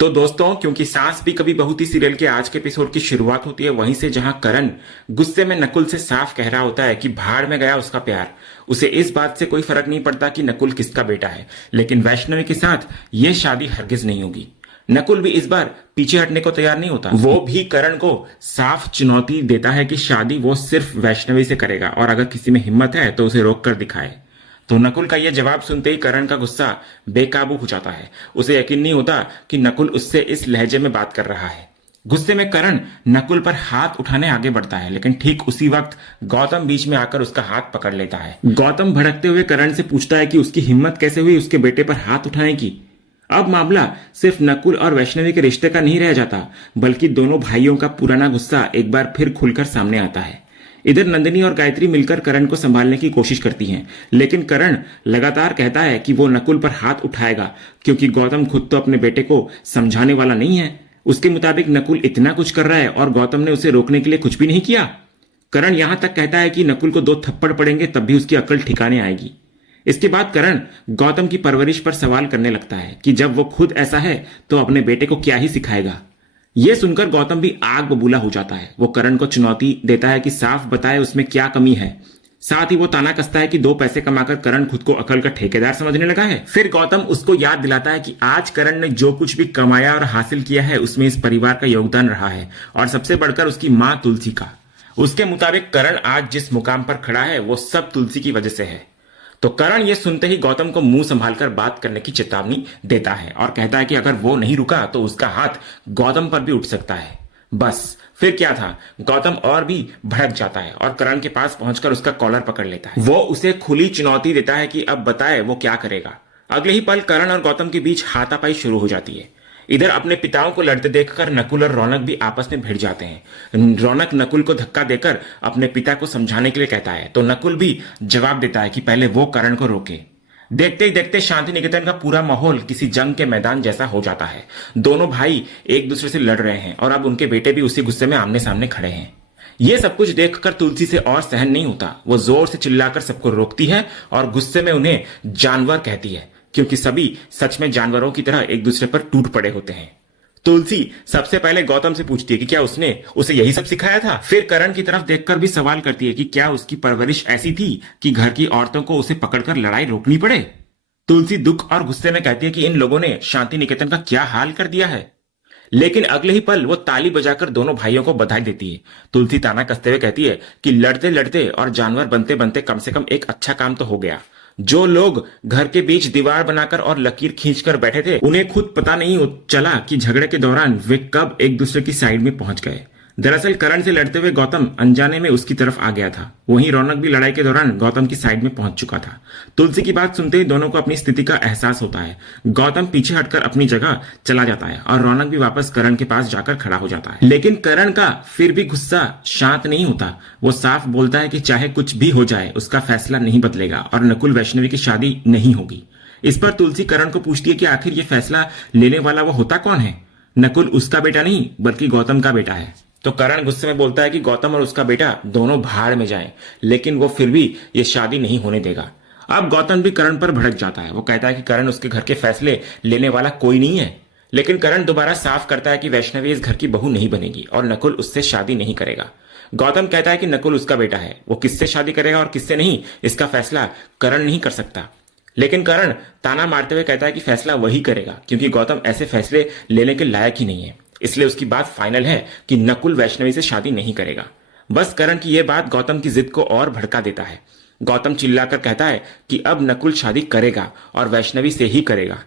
तो दोस्तों, क्योंकि सास भी कभी बहू थी सीरियल के आज के एपिसोड की शुरुआत होती है वहीं से, जहां करण गुस्से में नकुल से साफ कह रहा होता है कि भाड़ में गया उसका प्यार। उसे इस बात से कोई फर्क नहीं पड़ता कि नकुल किसका बेटा है, लेकिन वैष्णवी के साथ यह शादी हरगिज नहीं होगी। नकुल भी इस बार पीछे हटने को तैयार नहीं होता। वो भी करण को साफ चुनौती देता है कि शादी वो सिर्फ वैष्णवी से करेगा और अगर किसी में हिम्मत है तो उसे रोक कर दिखाए। तो नकुल का यह जवाब सुनते ही करण का गुस्सा बेकाबू हो जाता है। उसे यकीन नहीं होता कि नकुल उससे इस लहजे में बात कर रहा है। गुस्से में करण नकुल पर हाथ उठाने आगे बढ़ता है, लेकिन ठीक उसी वक्त गौतम बीच में आकर उसका हाथ पकड़ लेता है। गौतम भड़कते हुए करण से पूछता है कि उसकी हिम्मत कैसे हुई उसके बेटे पर हाथ उठाने की। अब मामला सिर्फ नकुल और वैष्णवी के रिश्ते का नहीं रह जाता, बल्कि दोनों भाइयों का पुराना गुस्सा एक बार फिर खुलकर सामने आता है। इधर नंदिनी और गायत्री मिलकर करण को संभालने की कोशिश करती हैं, लेकिन करण लगातार कहता है कि वो नकुल पर हाथ उठाएगा, क्योंकि गौतम खुद तो अपने बेटे को समझाने वाला नहीं है। उसके मुताबिक नकुल इतना कुछ कर रहा है और गौतम ने उसे रोकने के लिए कुछ भी नहीं किया। करण यहां तक कहता है कि नकुल को 2 थप्पड़ पड़ेंगे तब भी उसकी अकल ठिकाने आएगी। इसके बाद करण गौतम की परवरिश पर सवाल करने लगता है कि जब वो खुद ऐसा है तो अपने बेटे को क्या ही सिखाएगा। यह सुनकर गौतम भी आग बबूला हो जाता है। वो करण को चुनौती देता है कि साफ बताए उसमें क्या कमी है। साथ ही वो ताना कसता है कि 2 पैसे कमाकर करण खुद को अकल का ठेकेदार समझने लगा है। फिर गौतम उसको याद दिलाता है कि आज करण ने जो कुछ भी कमाया और हासिल किया है उसमें इस परिवार का योगदान रहा है, और सबसे बढ़कर उसकी मां तुलसी का। उसके मुताबिक करण आज जिस मुकाम पर खड़ा है वो सब तुलसी की वजह से है। तो करण ये सुनते ही गौतम को मुंह संभालकर बात करने की चेतावनी देता है और कहता है कि अगर वो नहीं रुका तो उसका हाथ गौतम पर भी उठ सकता है। बस फिर क्या था, गौतम और भी भड़क जाता है और करण के पास पहुंचकर उसका कॉलर पकड़ लेता है। वो उसे खुली चुनौती देता है कि अब बताए वो क्या करेगा। अगले ही पल करण और गौतम के बीच हाथापाई शुरू हो जाती है। इधर अपने पिताओं को लड़ते देखकर नकुल और रौनक भी आपस में भिड़ जाते हैं। रौनक नकुल को धक्का देकर अपने पिता को समझाने के लिए कहता है, तो नकुल भी जवाब देता है कि पहले वो करण को रोके। देखते ही देखते शांति निकेतन का पूरा माहौल किसी जंग के मैदान जैसा हो जाता है। दोनों भाई एक दूसरे से लड़ रहे हैं और अब उनके बेटे भी उसी गुस्से में आमने सामने खड़े हैं। ये सब कुछ देखकर तुलसी से और सहन नहीं होता। वो जोर से चिल्लाकर सबको रोकती है और गुस्से में उन्हें जानवर कहती है, क्योंकि सभी सच में जानवरों की तरह एक दूसरे पर टूट पड़े होते हैं। तुलसी सबसे पहले गौतम से पूछती है कि क्या उसने उसे यही सब सिखाया था। फिर करण की तरफ देखकर भी सवाल करती है कि क्या उसकी परवरिश ऐसी थी कि घर की औरतों को उसे पकड़कर लड़ाई रोकनी पड़े। तुलसी दुख और गुस्से में कहती है कि इन लोगों ने शांति निकेतन का क्या हाल कर दिया है, लेकिन अगले ही पल वो ताली बजाकर दोनों भाइयों को बधाई देती है। तुलसी ताना कसते हुए कहती है कि लड़ते लड़ते और जानवर बनते बनते कम से कम एक अच्छा काम तो हो गया। जो लोग घर के बीच दीवार बनाकर और लकीर खींचकर बैठे थे उन्हें खुद पता नहीं चला कि झगड़े के दौरान वे कब एक दूसरे की साइड में पहुंच गए। दरअसल करण से लड़ते हुए गौतम अनजाने में उसकी तरफ आ गया था। वहीं रौनक भी लड़ाई के दौरान गौतम की साइड में पहुंच चुका था। तुलसी की बात सुनते ही दोनों को अपनी स्थिति का एहसास होता है। गौतम पीछे हटकर अपनी जगह चला जाता है और रौनक भी वापस करण के पास जाकर खड़ा हो जाता है। लेकिन करण का फिर भी गुस्सा शांत नहीं होता। वो साफ बोलता है कि चाहे कुछ भी हो जाए उसका फैसला नहीं बदलेगा और नकुल वैष्णवी की शादी नहीं होगी। इस पर तुलसी करण को पूछती है कि आखिर ये फैसला लेने वाला वो होता कौन है। नकुल उसका बेटा नहीं बल्कि गौतम का बेटा है। तो करण गुस्से में बोलता है कि गौतम और उसका बेटा दोनों भाड़ में जाएं, लेकिन वो फिर भी ये शादी नहीं होने देगा। अब गौतम भी करण पर भड़क जाता है। वो कहता है कि करण उसके घर के फैसले लेने वाला कोई नहीं है, लेकिन करण दोबारा साफ करता है कि वैष्णवी इस घर की बहू नहीं बनेगी और नकुल उससे शादी नहीं करेगा। गौतम कहता है कि नकुल उसका बेटा है, वो किससे शादी करेगा और किससे नहीं इसका फैसला करण नहीं कर सकता। लेकिन करण ताना मारते हुए कहता है कि फैसला वही करेगा, क्योंकि गौतम ऐसे फैसले लेने के लायक ही नहीं है। इसलिए उसकी बात फाइनल है कि नकुल वैष्णवी से शादी नहीं करेगा। बस करण की यह बात गौतम की जिद को और भड़का देता है। गौतम चिल्लाकर कहता है कि अब नकुल शादी करेगा और वैष्णवी से ही करेगा।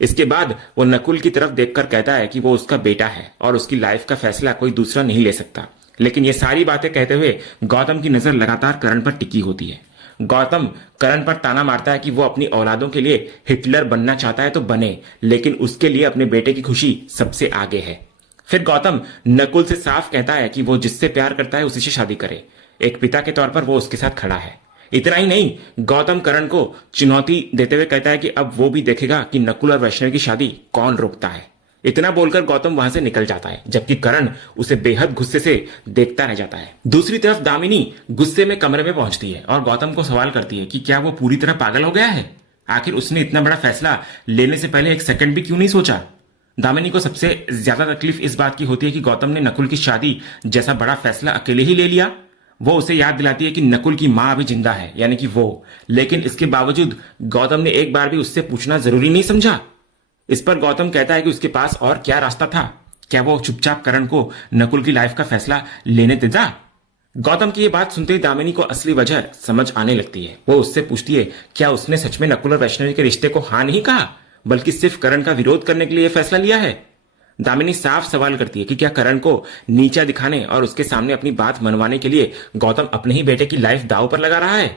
इसके बाद वो नकुल की तरफ देखकर कहता है कि वो उसका बेटा है और उसकी लाइफ का फैसला कोई दूसरा नहीं ले सकता। लेकिन ये सारी बातें कहते हुए गौतम की नजर लगातार करण पर टिकी होती है। गौतम करण पर ताना मारता है कि वो अपनी औलादों के लिए हिटलर बनना चाहता है तो बने, लेकिन उसके लिए अपने बेटे की खुशी सबसे आगे है। फिर गौतम नकुल से साफ कहता है कि वो जिससे प्यार करता है उसी से शादी करे। एक पिता के तौर पर वो उसके साथ खड़ा है। इतना ही नहीं, गौतम करण को चुनौती देते हुए कहता है कि अब वो भी देखेगा कि नकुल और वैष्णवी की शादी कौन रोकता है। इतना बोलकर गौतम वहां से निकल जाता है, जबकि करण उसे बेहद गुस्से से देखता रह जाता है। दूसरी तरफ दामिनी गुस्से में कमरे में पहुंचती है और गौतम को सवाल करती है कि क्या वो पूरी तरह पागल हो गया है। आखिर उसने इतना बड़ा फैसला लेने से पहले एक सेकंड भी क्यों नहीं सोचा। दामिनी को सबसे ज्यादा तकलीफ इस बात की होती है कि गौतम ने नकुल की शादी जैसा बड़ा फैसला अकेले ही ले लिया। वो उसे याद दिलाती है कि नकुल की मां अभी जिंदा है, यानी कि वो। लेकिन इसके बावजूद गौतम ने एक बार भी उससे पूछना जरूरी नहीं समझा। इस पर गौतम कहता है कि उसके पास और क्या रास्ता था। क्या वो चुपचाप करण को नकुल की लाइफ का फैसला लेने देता? गौतम की यह बात सुनते ही दामिनी को असली वजह समझ आने लगती है। वो उससे पूछती है क्या उसने सच में नकुल और वैष्णवी के रिश्ते को हाँ नहीं कहा, बल्कि सिर्फ करण का विरोध करने के लिए यह फैसला लिया है। दामिनी साफ सवाल करती है कि क्या करण को नीचा दिखाने और उसके सामने अपनी बात मनवाने के लिए गौतम अपने ही बेटे की लाइफ दांव पर लगा रहा है।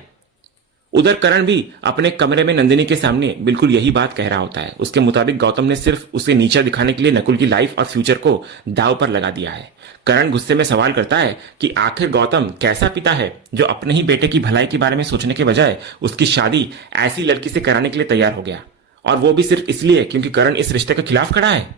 उधर करण भी अपने कमरे में नंदिनी के सामने बिल्कुल यही बात कह रहा होता है। उसके मुताबिक गौतम ने सिर्फ उसे नीचा दिखाने के लिए नकुल की लाइफ और फ्यूचर को दांव पर लगा दिया है। करण गुस्से में सवाल करता है कि आखिर गौतम कैसा पिता है जो अपने ही बेटे की भलाई के बारे में सोचने के बजाय उसकी शादी ऐसी लड़की से कराने के लिए तैयार हो गया, और वो भी सिर्फ इसलिए क्योंकि करण इस रिश्ते के खिलाफ खड़ा है।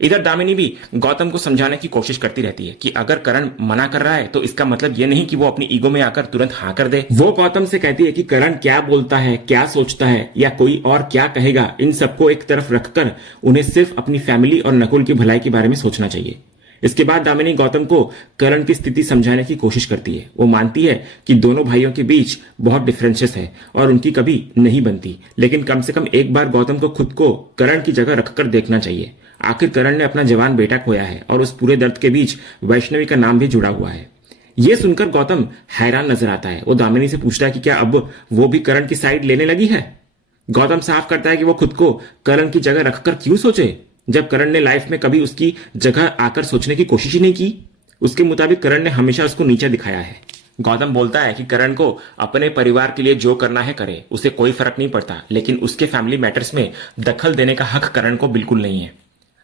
इधर दामिनी भी गौतम को समझाने की कोशिश करती रहती है कि अगर करण मना कर रहा है तो इसका मतलब यह नहीं कि वो अपनी ईगो में आकर तुरंत हाँ कर दे। वो गौतम से कहती है कि करण क्या बोलता है, क्या सोचता है या कोई और क्या कहेगा, इन सबको एक तरफ रखकर उन्हें सिर्फ अपनी फैमिली और नकुल की भलाई के बारे में सोचना चाहिए। इसके बाद दामिनी गौतम को करण की स्थिति समझाने की कोशिश करती है। वो मानती है कि दोनों भाइयों के बीच बहुत डिफरेंसेस है और उनकी कभी नहीं बनती, लेकिन कम से कम एक बार गौतम को खुद को करण की जगह रखकर देखना चाहिए। आखिर करण ने अपना जवान बेटा खोया है और उस पूरे दर्द के बीच वैष्णवी का नाम भी जुड़ा हुआ है। यह सुनकर गौतम हैरान नजर आता है। वो दामिनी से पूछता है कि क्या अब वो भी करण की साइड लेने लगी है। गौतम साफ करता है कि वो खुद को करण की जगह रखकर क्यों सोचे, जब करण ने लाइफ में कभी उसकी जगह आकर सोचने की कोशिश ही नहीं की। उसके मुताबिक करण ने हमेशा उसको नीचा दिखाया है। गौतम बोलता है कि करण को अपने परिवार के लिए जो करना है करे, उसे कोई फर्क नहीं पड़ता, लेकिन उसके फैमिली मैटर्स में दखल देने का हक करण को बिल्कुल नहीं है।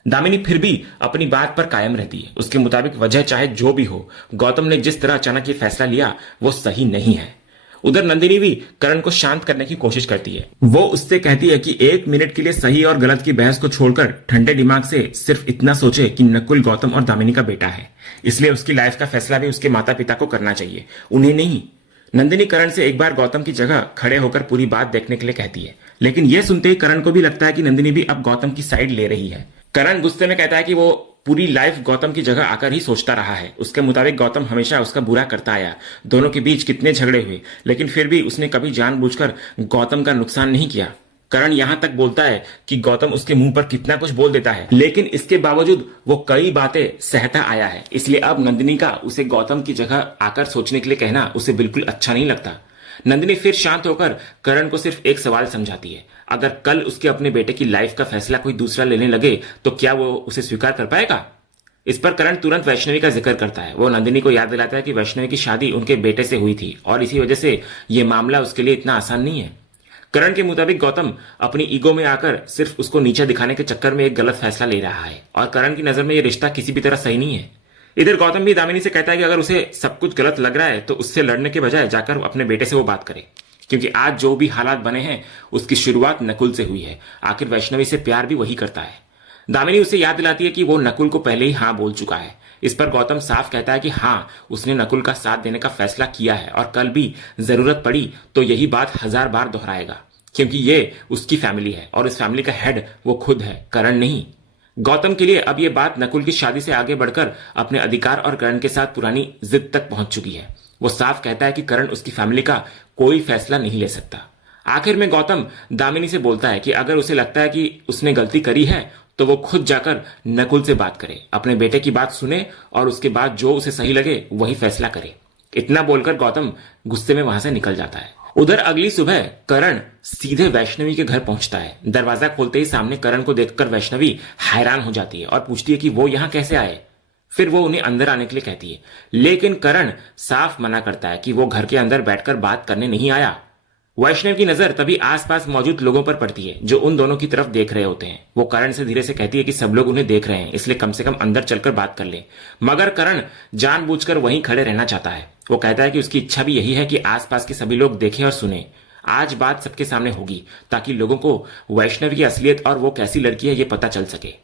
दामिनी फिर भी अपनी बात पर कायम रहती है। उसके मुताबिक वजह चाहे जो भी हो, गौतम ने जिस तरह अचानक ये फैसला लिया वो सही नहीं है। उधर नंदिनी भी करण को शांत करने की कोशिश करती है। वो उससे कहती है कि 1 मिनट के लिए सही और गलत की बहस को छोड़कर ठंडे दिमाग से सिर्फ इतना सोचे कि नकुल गौतम और दामिनी का बेटा है, इसलिए उसकी लाइफ का फैसला भी उसके माता पिता को करना चाहिए, उन्हें नहीं। नंदिनी करण से एक बार गौतम की जगह खड़े होकर पूरी बात देखने के लिए कहती है, लेकिन यह सुनते ही करण को भी लगता है कि नंदिनी भी अब गौतम की साइड ले रही है। करण गुस्से में कहता है कि वो पूरी लाइफ गौतम की जगह आकर ही सोचता रहा है। उसके मुताबिक गौतम हमेशा उसका बुरा करता आया। दोनों के बीच कितने झगड़े हुए, लेकिन फिर भी उसने कभी जानबूझकर गौतम का नुकसान नहीं किया। करण यहां तक बोलता है कि गौतम उसके मुंह पर कितना कुछ बोल देता है, लेकिन इसके बावजूद वो कई बातें सहता आया है। इसलिए अब नंदिनी का उसे गौतम की जगह आकर सोचने के लिए कहना उसे बिल्कुल अच्छा नहीं लगता। नंदिनी फिर शांत होकर करण को सिर्फ एक सवाल समझाती है, अगर कल उसके अपने बेटे की लाइफ का फैसला कोई दूसरा लेने लगे तो क्या वो उसे स्वीकार कर पाएगा। इस पर करण तुरंत वैष्णवी का जिक्र करता है। वो नंदिनी को याद दिलाता है कि वैष्णवी की शादी उनके बेटे से हुई थी और इसी वजह से यह मामला उसके लिए इतना आसान नहीं है। करण के मुताबिक गौतम अपनी ईगो में आकर सिर्फ उसको नीचे दिखाने के चक्कर में एक गलत फैसला ले रहा है और करण की नजर में यह रिश्ता किसी भी तरह सही नहीं है। इधर गौतम भी दामिनी से कहता है कि अगर उसे सब कुछ गलत लग रहा है तो उससे लड़ने के बजाय जाकर अपने बेटे से वो बात करे, क्योंकि आज जो भी हालात बने हैं उसकी शुरुआत नकुल से हुई है। आखिर वैष्णवी से प्यार भी वही करता है। दामिनी उसे याद दिलाती है कि वो नकुल को पहले ही हाँ बोल चुका है। इस पर गौतम साफ कहता है कि हाँ, उसने नकुल का साथ देने का फैसला किया है और कल भी जरूरत पड़ी तो यही बात 1000 बार दोहराएगा, क्योंकि ये उसकी फैमिली है और इस फैमिली का हेड वो खुद है, करण नहीं। गौतम के लिए अब यह बात नकुल की शादी से आगे बढ़कर अपने अधिकार और करण के साथ पुरानी जिद तक पहुंच चुकी है। वो साफ कहता है कि करण उसकी फैमिली का कोई फैसला नहीं ले सकता। आखिर में गौतम दामिनी से बोलता है कि अगर उसे लगता है कि उसने गलती करी है तो वो खुद जाकर नकुल से बात करे, अपने बेटे की बात सुने और उसके बाद जो उसे सही लगे वही फैसला करे। इतना बोलकर गौतम गुस्से में वहां से निकल जाता है। उधर अगली सुबह करण सीधे वैष्णवी के घर पहुंचता है। दरवाजा खोलते ही सामने करण को देखकर वैष्णवी हैरान हो जाती है और पूछती है कि वो यहां कैसे आए। फिर वो उन्हें अंदर आने के लिए कहती है, लेकिन करण साफ मना करता है कि वो घर के अंदर बैठकर बात करने नहीं आया। वैष्णव की नजर तभी आसपास मौजूद लोगों पर पड़ती है जो उन दोनों की तरफ देख रहे होते हैं। वो करण से धीरे से कहती है कि सब लोग उन्हें देख रहे हैं, इसलिए कम से कम अंदर चलकर बात कर ले। मगर करण जानबूझकर वहीं खड़े रहना चाहता है। वो कहता है कि उसकी इच्छा भी यही है कि आसपास के सभी लोग देखें और सुने। आज बात सबके सामने होगी ताकि लोगों को वैष्णवी की असलियत और वो कैसी लड़की है ये पता चल सके।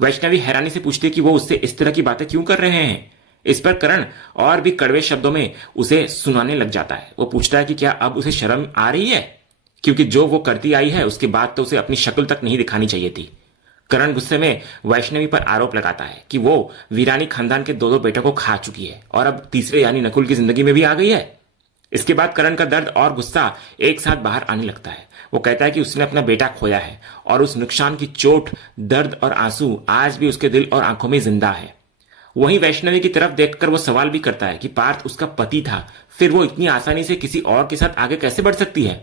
वैष्णवी हैरानी से पूछती है कि वो उससे इस तरह की बातें क्यों कर रहे हैं। इस पर करण और भी कड़वे शब्दों में उसे सुनाने लग जाता है। वो पूछता है कि क्या अब उसे शर्म आ रही है, क्योंकि जो वो करती आई है उसके बाद तो उसे अपनी शक्ल तक नहीं दिखानी चाहिए थी। करण गुस्से में वैष्णवी पर आरोप लगाता है कि वो वीरानी खानदान के दो बेटों को खा चुकी है और अब तीसरे यानी नकुल की जिंदगी में भी आ गई है। इसके बाद करण का दर्द और गुस्सा एक साथ बाहर आने लगता है। वो कहता है कि उसने अपना बेटा खोया है और उस नुकसान की चोट, दर्द और आंसू आज भी उसके दिल और आंखों में जिंदा है। वहीं वैष्णवी की तरफ देखकर वो सवाल भी करता है कि पार्थ उसका पति था, फिर वो इतनी आसानी से किसी और के साथ आगे कैसे बढ़ सकती है।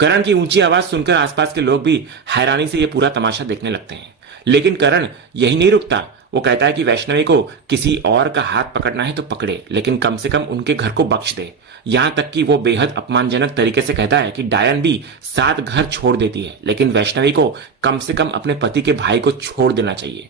करण की ऊंची आवाज सुनकर आसपास के लोग भी हैरानी से यह पूरा तमाशा देखने लगते हैं, लेकिन करण यही नहीं रुकता। वो कहता है कि वैष्णवी को किसी और का हाथ पकड़ना है तो पकड़े, लेकिन कम से कम उनके घर को बख्श दे। यहां तक कि वो बेहद अपमानजनक तरीके से कहता है कि डायन भी 7 घर छोड़ देती है, लेकिन वैष्णवी को कम से कम अपने पति के भाई को छोड़ देना चाहिए।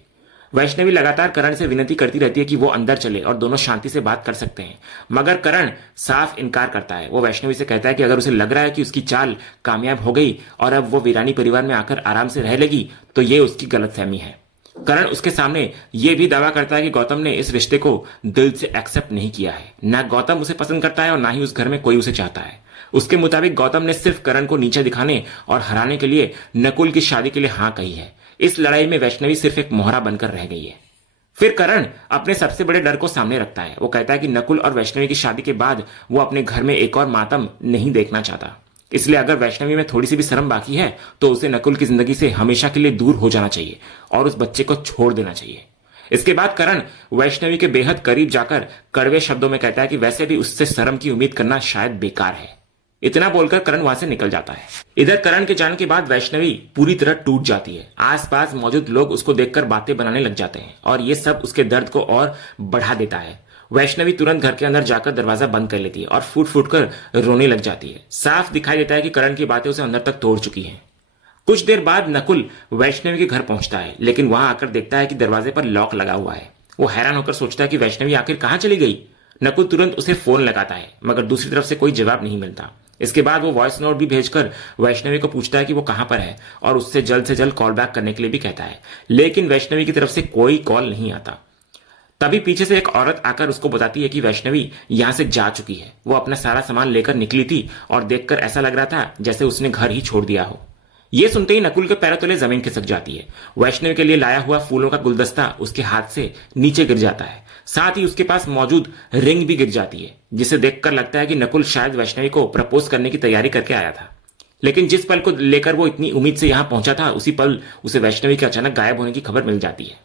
वैष्णवी लगातार करण से विनती करती रहती है कि वो अंदर चले और दोनों शांति से बात कर सकते हैं, मगर करण साफ इनकार करता है। वो वैष्णवी से कहता है कि अगर उसे लग रहा है कि उसकी चाल कामयाब हो गई और अब वो वीरानी परिवार में आकर आराम से रह लेगी, तो ये उसकी गलतफहमी है। करण उसके सामने ये भी दावा करता है कि गौतम ने इस रिश्ते को दिल से एक्सेप्ट नहीं किया है। ना गौतम उसे पसंद करता है और ना ही उस घर में कोई उसे चाहता है। उसके मुताबिक गौतम ने सिर्फ करण को नीचे दिखाने और हराने के लिए नकुल की शादी के लिए हां कही है। इस लड़ाई में वैष्णवी सिर्फ एक मोहरा बनकर रह गई है। फिर करण अपने सबसे बड़े डर को सामने रखता है। वो कहता है कि नकुल और वैष्णवी की शादी के बाद वो अपने घर में एक और मातम नहीं देखना चाहता। इसलिए अगर वैष्णवी में थोड़ी सी भी शर्म बाकी है तो उसे नकुल की जिंदगी से हमेशा के लिए दूर हो जाना चाहिए और उस बच्चे को छोड़ देना चाहिए। इसके बाद करण वैष्णवी के बेहद करीब जाकर कड़वे शब्दों में कहता है कि वैसे भी उससे शर्म की उम्मीद करना शायद बेकार है। इतना बोलकर करण वहां से निकल जाता है। इधर करण के जाने के बाद वैष्णवी पूरी तरह टूट जाती है। आसपास मौजूद लोग उसको देखकर बातें बनाने लग जाते हैं और ये सब उसके दर्द को और बढ़ा देता है। वैष्णवी तुरंत घर के अंदर जाकर दरवाजा बंद कर लेती है और फूट फूट कर रोने लग जाती है। साफ दिखाई देता है कि करण की बातें उसे अंदर तक तोड़ चुकी हैं। कुछ देर बाद नकुल वैष्णवी के घर पहुंचता है, लेकिन वहां आकर देखता है कि दरवाजे पर लॉक लगा हुआ है। वो हैरान होकर सोचता है कि वैष्णवी आखिर कहां चली गई। नकुल तुरंत उसे फोन लगाता है, मगर दूसरी तरफ से कोई जवाब नहीं मिलता। इसके बाद वो वॉइस नोट भी भेजकर वैष्णवी को पूछता है कि वो कहां पर है और उससे जल्द कॉल बैक करने के लिए भी कहता है, लेकिन वैष्णवी की तरफ से कोई कॉल नहीं आता। तभी पीछे से एक औरत आकर उसको बताती है कि वैष्णवी यहां से जा चुकी है। वो अपना सारा सामान लेकर निकली थी और देखकर ऐसा लग रहा था जैसे उसने घर ही छोड़ दिया हो। यह सुनते ही नकुल के पैरों तले जमीन खिसक जाती है। वैष्णवी के लिए लाया हुआ फूलों का गुलदस्ता उसके हाथ से नीचे गिर जाता है। साथ ही उसके पास मौजूद रिंग भी गिर जाती है, जिसे देखकर लगता है कि नकुल शायद वैष्णवी को प्रपोज करने की तैयारी करके आया था। लेकिन जिस पल को लेकर वो इतनी उम्मीद से यहां पहुंचा था, उसी पल उसे वैष्णवी के अचानक गायब होने की खबर मिल जाती है।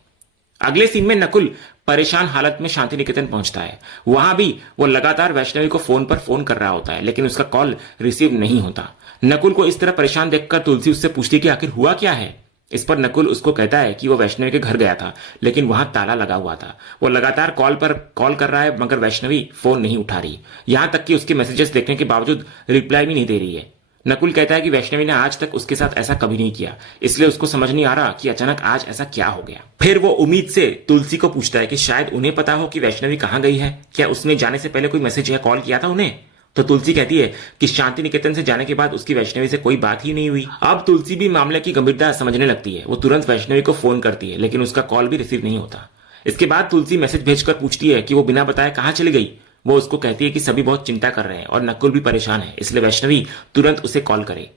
अगले सीन में नकुल परेशान हालत में शांति निकेतन पहुंचता है। वहां भी वो लगातार वैष्णवी को फोन पर फोन कर रहा होता है, लेकिन उसका कॉल रिसीव नहीं होता। नकुल को इस तरह परेशान देखकर तुलसी उससे पूछती है कि आखिर हुआ क्या है। इस पर नकुल उसको कहता है कि वो वैष्णवी के घर गया था, लेकिन वहां ताला लगा हुआ था। वो लगातार कॉल पर कॉल कर रहा है, मगर वैष्णवी फोन नहीं उठा रही। यहां तक कि उसके मैसेजेस देखने के बावजूद रिप्लाई भी नहीं दे रही है। नकुल कहता है कि वैष्णवी ने आज तक उसके साथ ऐसा कभी नहीं किया, इसलिए उसको समझ नहीं आ रहा कि अचानक आज ऐसा क्या हो गया। फिर वो उम्मीद से तुलसी को पूछता है कि शायद उन्हें पता हो कि वैष्णवी कहां गई है। क्या उसने जाने से पहले कोई मैसेज या कॉल किया था उन्हें? तो तुलसी कहती है कि शांति निकेतन से जाने के बाद उसकी वैष्णवी से कोई बात ही नहीं हुई। अब तुलसी भी मामले की गंभीरता समझने लगती है। वो तुरंत वैष्णवी को फोन करती है, लेकिन उसका कॉल भी रिसीव नहीं होता। इसके बाद तुलसी मैसेज भेजकर पूछती है कि वो बिना बताए कहां चली गई। वो उसको कहती है कि सभी बहुत चिंता कर रहे हैं और नकुल भी परेशान है, इसलिए वैष्णवी तुरंत उसे कॉल करे।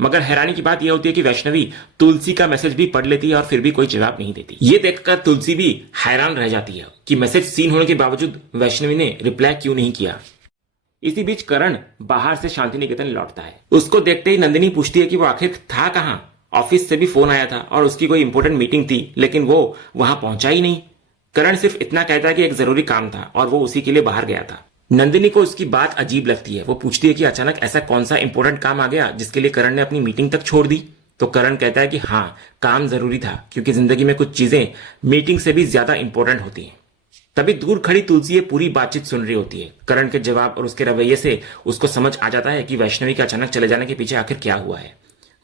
मगर हैरानी की बात यह होती है कि वैष्णवी तुलसी का मैसेज भी पढ़ लेती है और फिर भी कोई जवाब नहीं देती। ये देखकर तुलसी भी हैरान रह जाती है कि मैसेज सीन होने के बावजूद वैष्णवी ने रिप्लाई क्यों नहीं किया। इसी बीच करण बाहर से शांति निकेतन लौटता है। उसको देखते ही नंदिनी पूछती है कि वो आखिर था कहां। ऑफिस से भी फोन आया था और उसकी कोई इंपॉर्टेंट मीटिंग थी, लेकिन वो वहां पहुंचा ही नहीं। करण सिर्फ इतना कहता है कि एक जरूरी काम था और वो उसी के लिए बाहर गया था। नंदिनी को उसकी बात अजीब लगती है। वो पूछती है कि अचानक ऐसा कौन सा इंपॉर्टेंट काम आ गया जिसके लिए करण ने अपनी मीटिंग तक छोड़ दी। तो करण कहता है कि हाँ, काम जरूरी था, क्योंकि जिंदगी में कुछ चीजें मीटिंग से भी ज्यादा इंपॉर्टेंट होती हैं। तभी दूर खड़ी तुलसी ये पूरी बातचीत सुन रही होती है। करण के जवाब और उसके रवैये से उसको समझ आ जाता है कि वैष्णवी के अचानक चले जाने के पीछे आखिर क्या हुआ है।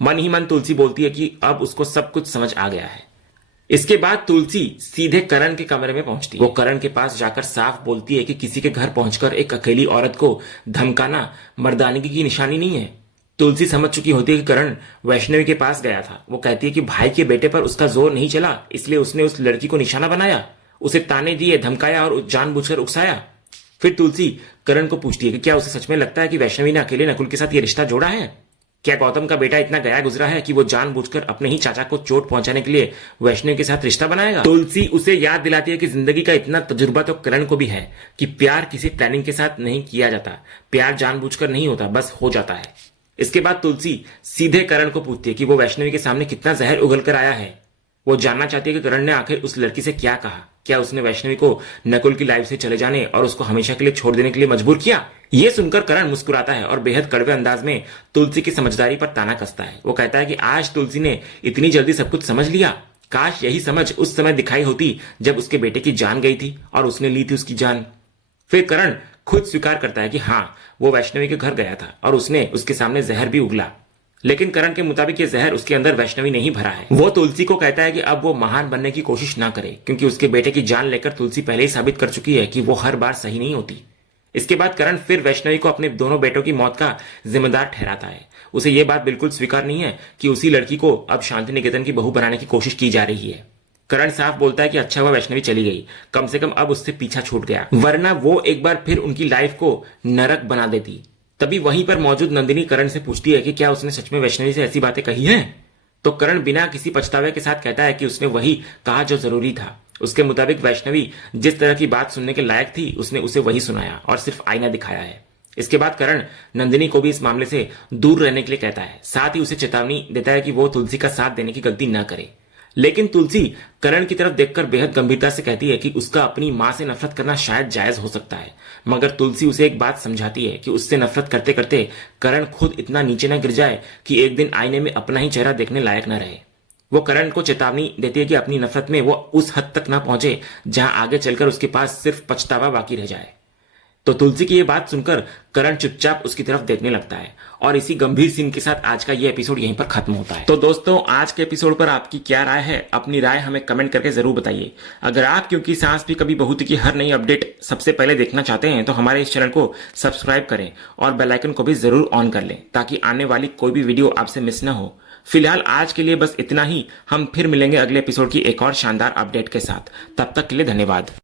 मन ही मन तुलसी बोलती है कि अब उसको सब कुछ समझ आ गया है। इसके बाद तुलसी सीधे करण के कमरे में पहुंचती है। वो करण के पास जाकर साफ बोलती है कि किसी के घर पहुंचकर एक अकेली औरत को धमकाना मर्दानगी की निशानी नहीं है। तुलसी समझ चुकी होती है कि करण वैष्णवी के पास गया था। वो कहती है कि भाई के बेटे पर उसका जोर नहीं चला, इसलिए उसने उस लड़की को निशाना बनाया, उसे ताने दिए, धमकाया और जानबूझकर उकसाया। फिर तुलसी करण को पूछती है कि क्या उसे सच में लगता है कि वैष्णवी ने अकेले नकुल के साथ ये रिश्ता जोड़ा है। क्या गौतम का बेटा इतना गया गुजरा है कि वो जानबूझकर अपने ही चाचा को चोट पहुंचाने के लिए वैष्णवी के साथ रिश्ता बनाएगा? तुलसी उसे याद दिलाती है कि जिंदगी का इतना तजुर्बा तो करण को भी है कि प्यार किसी प्लानिंग के साथ नहीं किया जाता, प्यार जानबूझकर नहीं होता, बस हो जाता है। इसके बाद तुलसी सीधे करण को पूछती है कि वो वैष्णवी के सामने कितना जहर उगल कर आया है। वो जानना चाहती है कि करण ने आखिर उस लड़की से क्या कहा, क्या उसने वैष्णवी को नकुल की लाइफ से चले जाने और उसको हमेशा के लिए छोड़ देने के लिए मजबूर किया। ये सुनकर करण मुस्कुराता है और बेहद कड़वे अंदाज में तुलसी की समझदारी पर ताना कसता है। वो कहता है कि आज तुलसी ने इतनी जल्दी सब कुछ समझ लिया, काश यही समझ उस समय दिखाई होती जब उसके बेटे की जान गई थी और उसने ली थी उसकी जान। फिर करण खुद स्वीकार करता है कि हाँ, वो वैष्णवी के घर गया था और उसने उसके सामने जहर भी उगला, लेकिन करण के मुताबिक ये जहर उसके अंदर वैष्णवी नहीं भरा है। वो तुलसी को कहता है कि अब वो महान बनने की कोशिश ना करे, क्योंकि उसके बेटे की जान लेकर तुलसी पहले ही साबित कर चुकी है कि वो हर बार सही नहीं होती। इसके बाद करण फिर वैष्णवी को अपने दोनों बेटों की मौत का जिम्मेदार ठहराता है। उसे ये बात बिल्कुल स्वीकार नहीं है कि उसी लड़की को अब शांति निकेतन की बहू बनाने की कोशिश की जा रही है। करण साफ बोलता है कि अच्छा हुआ वैष्णवी चली गई, कम से कम अब उससे पीछा छूट गया, वरना वो एक बार फिर उनकी लाइफ को नरक बना देती। तभी वहीं पर मौजूद नंदिनी करण से पूछती है कि क्या उसने सच में वैष्णवी से ऐसी बातें कही हैं? तो करण बिना किसी पछतावे के साथ कहता है कि उसने वही कहा जो जरूरी था। उसके मुताबिक वैष्णवी जिस तरह की बात सुनने के लायक थी, उसने उसे वही सुनाया और सिर्फ आईना दिखाया है। इसके बाद करण नंदिनी को भी इस मामले से दूर रहने के लिए कहता है, साथ ही उसे चेतावनी देता है कि वो तुलसी का साथ देने की गलती न करे। लेकिन तुलसी करण की तरफ देखकर बेहद गंभीरता से कहती है कि उसका अपनी मां से नफरत करना शायद जायज हो सकता है, मगर तुलसी उसे एक बात समझाती है कि उससे नफरत करते करते करण खुद इतना नीचे न गिर जाए कि एक दिन आईने में अपना ही चेहरा देखने लायक न रहे। वो करण को चेतावनी देती है कि अपनी नफरत में वो उस हद तक ना पहुंचे जहां आगे चलकर उसके पास सिर्फ पछतावा बाकी रह जाए। तो तुलसी की ये बात सुनकर करण चुपचाप उसकी तरफ देखने लगता है और इसी गंभीर सीन के साथ आज का ये एपिसोड यहीं पर खत्म होता है। तो दोस्तों, आज के एपिसोड पर आपकी क्या राय है? अपनी राय हमें कमेंट करके जरूर बताइए। अगर आप क्योंकि सास भी कभी बहू थी की हर नई अपडेट सबसे पहले देखना चाहते हैं तो हमारे इस चैनल को सब्सक्राइब करें और बेल आइकन को भी जरूर ऑन कर लें ताकि आने वाली कोई भी वीडियो आपसे मिस न हो। फिलहाल आज के लिए बस इतना ही। हम फिर मिलेंगे अगले एपिसोड की एक और शानदार अपडेट के साथ। तब तक के लिए धन्यवाद।